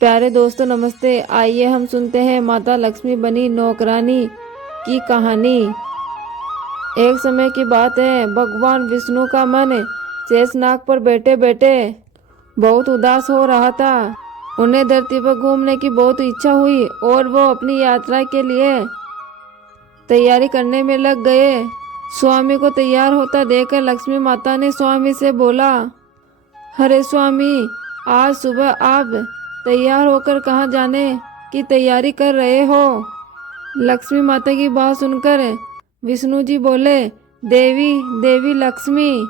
प्यारे दोस्तों नमस्ते। आइए हम सुनते हैं माता लक्ष्मी बनी नौकरानी की कहानी। एक समय की बात है, भगवान विष्णु का मन शेषनाग पर बैठे बैठे बहुत उदास हो रहा था। उन्हें धरती पर घूमने की बहुत इच्छा हुई और वो अपनी यात्रा के लिए तैयारी करने में लग गए। स्वामी को तैयार होता देखकर लक्ष्मी माता ने स्वामी से बोला, अरे स्वामी, आज सुबह आप तैयार होकर कहाँ जाने की तैयारी कर रहे हो? लक्ष्मी माता की बात सुनकर विष्णु जी बोले, देवी देवी लक्ष्मी,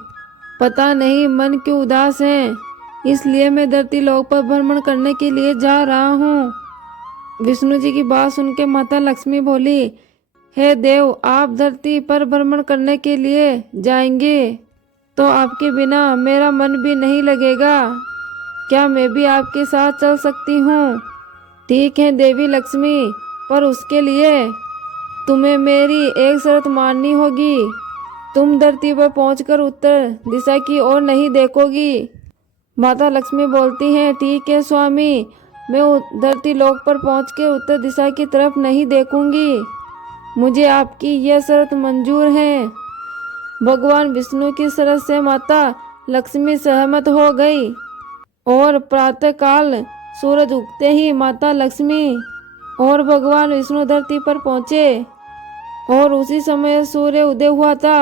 पता नहीं मन क्यों उदास है, इसलिए मैं धरती लोक पर भ्रमण करने के लिए जा रहा हूँ। विष्णु जी की बात सुनकर माता लक्ष्मी बोली, हे देव, आप धरती पर भ्रमण करने के लिए जाएंगे तो आपके बिना मेरा मन भी नहीं लगेगा। क्या मैं भी आपके साथ चल सकती हूँ? ठीक है देवी लक्ष्मी, पर उसके लिए तुम्हें मेरी एक शर्त माननी होगी। तुम धरती पर पहुंचकर उत्तर दिशा की ओर नहीं देखोगी। माता लक्ष्मी बोलती हैं, ठीक है स्वामी, मैं धरती लोक पर पहुँच के उत्तर दिशा की तरफ नहीं देखूंगी। मुझे आपकी यह शर्त मंजूर है। भगवान विष्णु की शर्त से माता लक्ष्मी सहमत हो गई और प्रातःकाल सूरज उगते ही माता लक्ष्मी और भगवान विष्णु धरती पर पहुँचे और उसी समय सूर्य उदय हुआ था।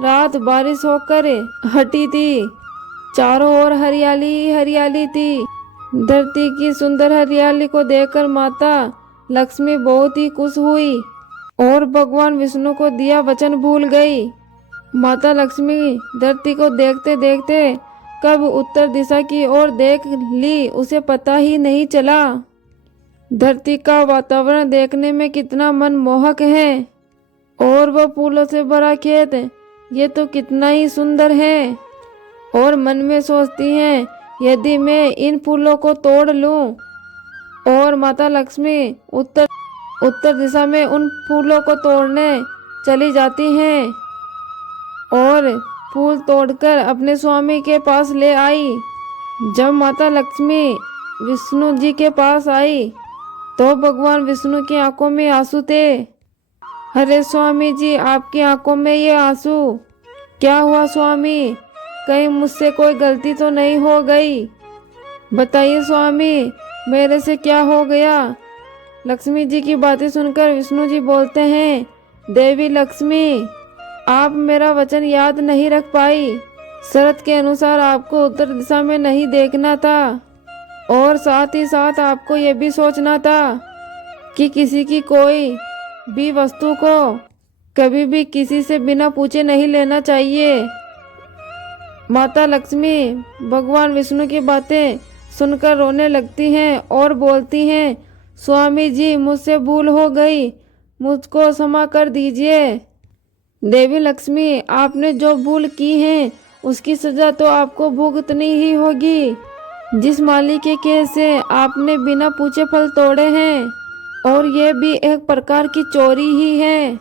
रात बारिश होकर हटी थी, चारों ओर हरियाली हरियाली थी। धरती की सुंदर हरियाली को देखकर माता लक्ष्मी बहुत ही खुश हुई और भगवान विष्णु को दिया वचन भूल गई। माता लक्ष्मी धरती को देखते देखते कब उत्तर दिशा की ओर देख ली उसे पता ही नहीं चला। धरती का वातावरण देखने में कितना मनमोहक है और वह फूलों से भरा खेत, ये तो कितना ही सुंदर है। और मन में सोचती हैं, यदि मैं इन फूलों को तोड़ लूं, और माता लक्ष्मी उत्तर दिशा में उन फूलों को तोड़ने चली जाती हैं और फूल तोड़कर अपने स्वामी के पास ले आई। जब माता लक्ष्मी विष्णु जी के पास आई तो भगवान विष्णु की आंखों में आंसू थे। अरे स्वामी जी, आपकी आंखों में ये आंसू क्या हुआ स्वामी? कहीं मुझसे कोई गलती तो नहीं हो गई? बताइए स्वामी, मेरे से क्या हो गया? लक्ष्मी जी की बातें सुनकर विष्णु जी बोलते हैं, देवी लक्ष्मी, आप मेरा वचन याद नहीं रख पाई। शर्त के अनुसार आपको उत्तर दिशा में नहीं देखना था और साथ ही साथ आपको यह भी सोचना था कि किसी की कोई भी वस्तु को कभी भी किसी से बिना पूछे नहीं लेना चाहिए। माता लक्ष्मी भगवान विष्णु की बातें सुनकर रोने लगती हैं और बोलती हैं, स्वामी जी, मुझसे भूल हो गई, मुझको क्षमा कर दीजिए। देवी लक्ष्मी, आपने जो भूल की है उसकी सजा तो आपको भुगतनी ही होगी। जिस माली के खेत से आपने बिना पूछे फल तोड़े हैं, और ये भी एक प्रकार की चोरी ही है।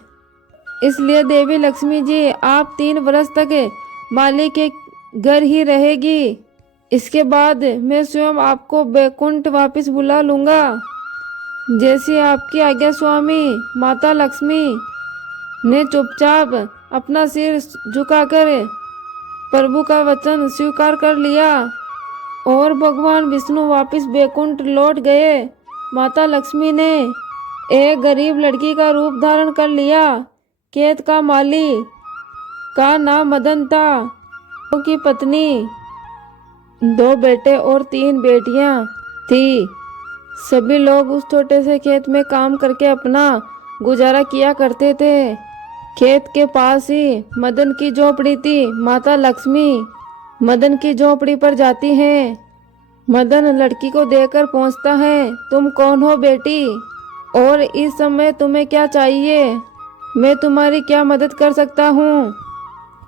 इसलिए देवी लक्ष्मी जी, आप 3 वर्ष तक माली के घर ही रहेगी। इसके बाद मैं स्वयं आपको बैकुंठ वापस बुला लूंगा। जैसी आपकी आज्ञा स्वामी। माता लक्ष्मी ने चुपचाप अपना सिर झुकाकर प्रभु का वचन स्वीकार कर लिया और भगवान विष्णु वापस बैकुंठ लौट गए। माता लक्ष्मी ने एक गरीब लड़की का रूप धारण कर लिया। खेत का माली का नाम मदन था। उनकी पत्नी, 2 बेटे और 3 बेटियां थी। सभी लोग उस छोटे से खेत में काम करके अपना गुजारा किया करते थे। खेत के पास ही मदन की झोपड़ी थी। माता लक्ष्मी मदन की झोपड़ी पर जाती है। मदन लड़की को देखकर पूछता है, तुम कौन हो बेटी, और इस समय तुम्हें क्या चाहिए? मैं तुम्हारी क्या मदद कर सकता हूँ?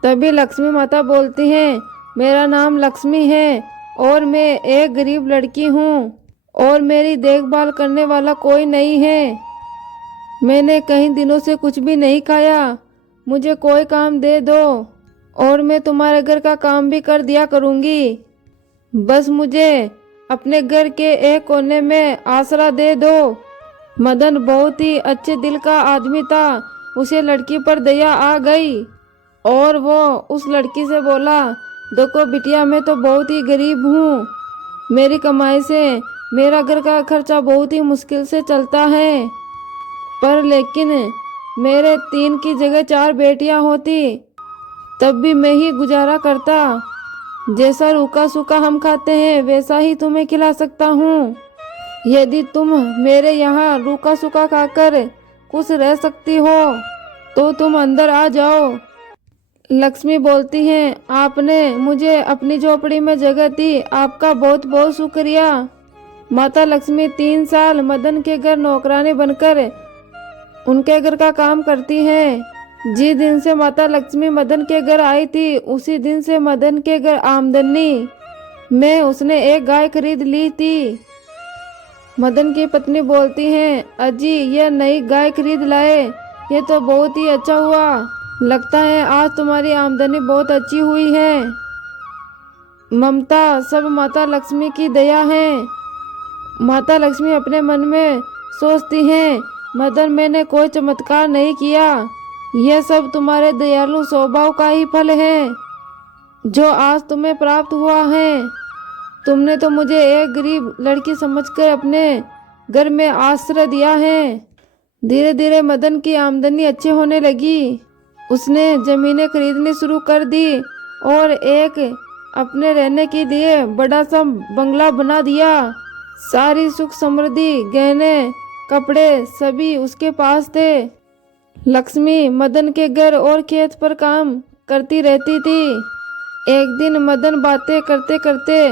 तभी लक्ष्मी माता बोलती हैं, मेरा नाम लक्ष्मी है और मैं एक गरीब लड़की हूँ और मेरी देखभाल करने वाला कोई नहीं है। मैंने कई दिनों से कुछ भी नहीं खाया। मुझे कोई काम दे दो और मैं तुम्हारे घर का काम भी कर दिया करूँगी। बस मुझे अपने घर के एक कोने में आसरा दे दो। मदन बहुत ही अच्छे दिल का आदमी था। उसे लड़की पर दया आ गई और वो उस लड़की से बोला, देखो बिटिया, मैं तो बहुत ही गरीब हूँ। मेरी कमाई से मेरा घर का खर्चा बहुत ही मुश्किल से चलता है, पर लेकिन मेरे 3 की जगह 4 बेटियां होती तब भी मैं ही गुजारा करता। जैसा रूखा सूखा हम खाते हैं वैसा ही तुम्हें खिला सकता हूँ। यदि तुम मेरे यहाँ रूखा सूखा खाकर खुश रह सकती हो तो तुम अंदर आ जाओ। लक्ष्मी बोलती हैं, आपने मुझे अपनी झोपड़ी में जगह दी, आपका बहुत बहुत शुक्रिया। माता लक्ष्मी 3 साल मदन के घर नौकरानी बनकर उनके घर का काम करती हैं। जिस दिन से माता लक्ष्मी मदन के घर आई थी उसी दिन से मदन के घर आमदनी में उसने एक गाय खरीद ली थी। मदन की पत्नी बोलती हैं, अजी ये नई गाय खरीद लाए, ये तो बहुत ही अच्छा हुआ। लगता है आज तुम्हारी आमदनी बहुत अच्छी हुई है। ममता सब माता लक्ष्मी की दया है। माता लक्ष्मी अपने मन में सोचती हैं, मदन मैंने कोई चमत्कार नहीं किया, यह सब तुम्हारे दयालु स्वभाव का ही फल है जो आज तुम्हें प्राप्त हुआ है। तुमने तो मुझे एक गरीब लड़की समझकर अपने घर में आश्रय दिया है। धीरे धीरे मदन की आमदनी अच्छी होने लगी। उसने जमीनें खरीदनी शुरू कर दी और एक अपने रहने के लिए बड़ा सा बंगला बना दिया। सारी सुख समृद्धि, गहने, कपड़े सभी उसके पास थे। लक्ष्मी मदन के घर और खेत पर काम करती रहती थी। एक दिन मदन बातें करते करते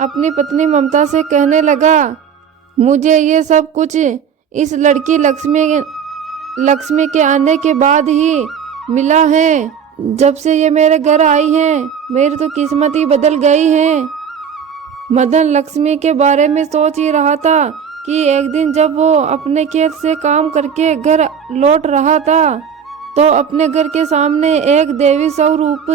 अपनी पत्नी ममता से कहने लगा, मुझे ये सब कुछ इस लड़की लक्ष्मी के आने के बाद ही मिला है। जब से ये मेरे घर आई है मेरी तो किस्मत ही बदल गई है। मदन लक्ष्मी के बारे में सोच ही रहा था कि एक दिन जब वो अपने खेत से काम करके घर लौट रहा था तो अपने घर के सामने एक देवी स्वरूप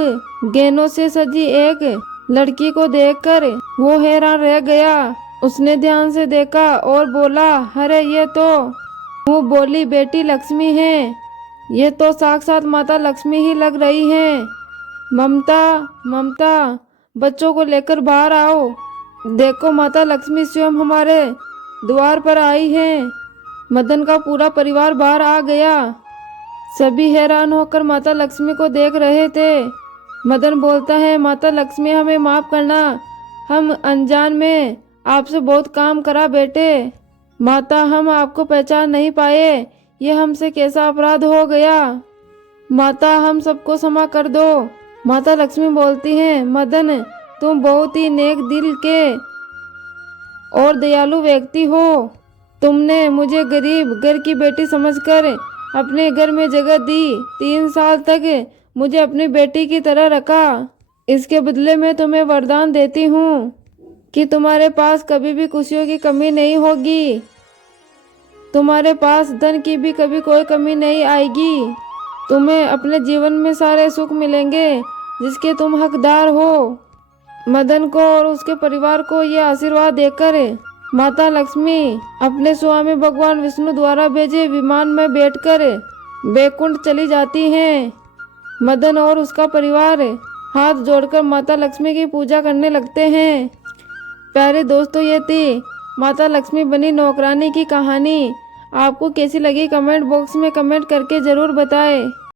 गहनों से सजी एक लड़की को देखकर वो हैरान रह गया। उसने ध्यान से देखा और बोला, अरे ये तो वो बोली बेटी लक्ष्मी है, ये तो साक्षात माता लक्ष्मी ही लग रही है। ममता ममता बच्चों को लेकर बाहर आओ, देखो माता लक्ष्मी स्वयं हमारे द्वार पर आई है। मदन का पूरा परिवार बाहर आ गया। सभी हैरान होकर माता लक्ष्मी को देख रहे थे। मदन बोलता है, माता लक्ष्मी हमें माफ करना, हम अनजान में आपसे बहुत काम करा बेटे। माता हम आपको पहचान नहीं पाए, ये हमसे कैसा अपराध हो गया, माता हम सबको क्षमा कर दो। माता लक्ष्मी बोलती हैं, मदन तुम बहुत ही नेक दिल के और दयालु व्यक्ति हो। तुमने मुझे गरीब घर की बेटी समझकर अपने घर में जगह दी। 3 साल तक मुझे अपनी बेटी की तरह रखा। इसके बदले में तुम्हें वरदान देती हूँ कि तुम्हारे पास कभी भी खुशियों की कमी नहीं होगी। तुम्हारे पास धन की भी कभी कोई कमी नहीं आएगी। तुम्हें अपने जीवन में सारे सुख मिलेंगे जिसके तुम हकदार हो। मदन को और उसके परिवार को यह आशीर्वाद देकर माता लक्ष्मी अपने स्वामी भगवान विष्णु द्वारा भेजे विमान में बैठकर बैकुंठ चली जाती हैं। मदन और उसका परिवार हाथ जोड़कर माता लक्ष्मी की पूजा करने लगते हैं। प्यारे दोस्तों, ये थी माता लक्ष्मी बनी नौकरानी की कहानी। आपको कैसी लगी कमेंट बॉक्स में कमेंट करके ज़रूर बताएं।